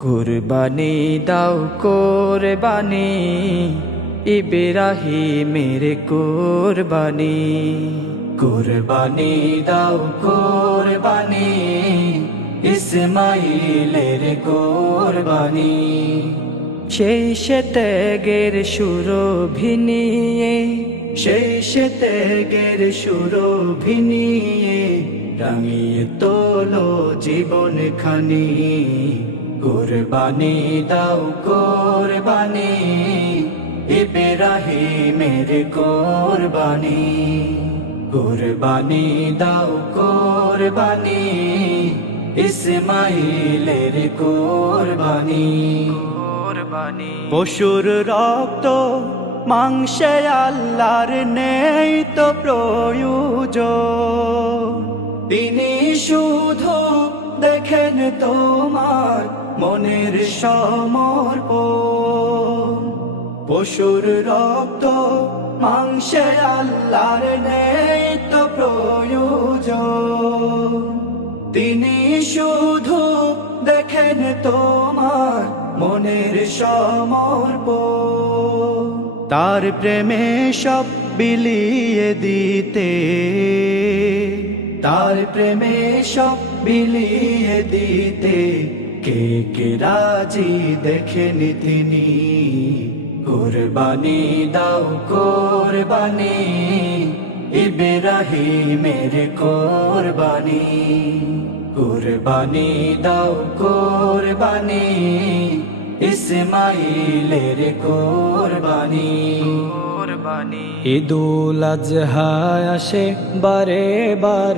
কুরবানি দাও কোরবানি। ইব্রাহিমের কোরবানি। কুরবানি দাও কোরবানি। ইসমাইলের কোরবানি। সে ত্যাগের সুরভিনিয়ে সে ত্যাগের সুরভিনিয়ে রাঙিয়ে তোলো জীবন খানি কোরবানি দাও, কোরবানি। ইব্রাহিমের কোরবানি। কোরবানি দাও, কোরবানি। ইসমাইলের কোরবানি। কোরবানি পশুর রক্ত মাংসে আল্লাহর নেই তো প্রয়োজন। তিনি শুধু দেখেন তোমার মনের সমর্পণ। পশুর রক্ত মাংসে আল্লাহর নেই তো তিনি শুধু দেখেন তোমার মনের সমর্পণ। তার প্রেমে সব বিলিয়ে দিতে। তার প্রেমে সব বিলিয়ে দিতে। কে কে রাজি দেখেনি তিনি? কোরবানি দাও কোরবানি। ইব্রাহিমের কোরবানি। কোরবানি দাও কোরবানি। ইসমাইলের কোরবানি। ঈদুল আজহা আসে বারে বার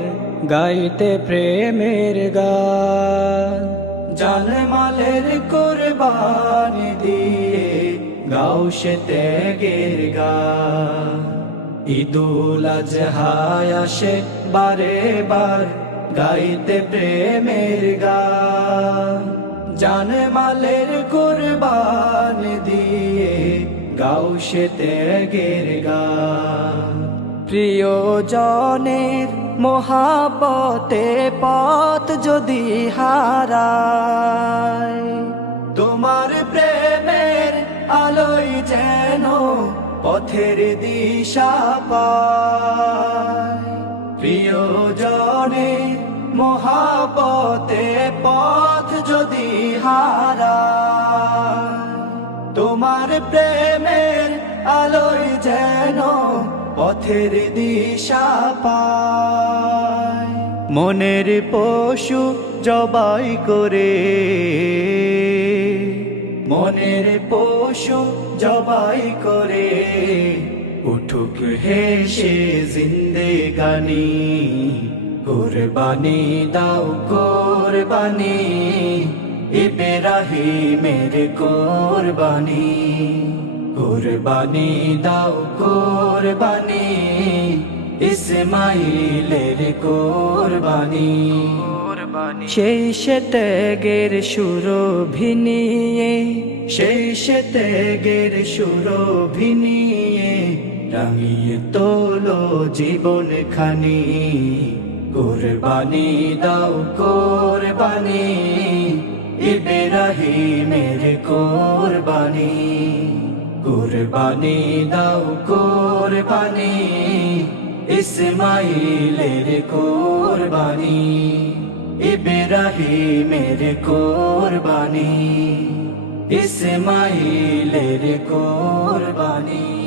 গাইতে প্রেমের গান। জানমালের কোরবানি দিয়ে গাও সে ত্যাগের গান ঈদুল আজহা আসে বারে বার, গাইতে প্রেমের গান জানমালের কোরবান দিয়ে গাও সে ত্যাগের গান প্রিয় মহাপতে পথ যদি হারায় তোমার প্রেমের আলোয় যেন পথের দিশা পায়। প্রিয় জনের মহাপতে পথ যদি হারায় তোমার প্রেমের আলোয় যেন পথের দিশা পায়। মনের পশু জবাই করে। মনের পশু জবাই করে। উঠুক হেসে জিন্দে গানি কোরবানি দাও, কোরবানি। ইব্রাহিমের কোরবানি। কোরবানি দাও, কোরবানি। ইসমাইলের কোরবানি। সেই সে ত্যাগের সুরভিনিয়ে সেই সে ত্যাগের সুরভিনিয়ে রাঙিয়ে তোলো জীবন খানি। কোরবানি দাও, কোরবানি। ইব্রাহিমের কোরবানি। কোরবানি দাও কোরবানি। ইসমাইলের কোরবানি ইব্রাহিমের কোরবানি। ইসমাইলের কোরবানি।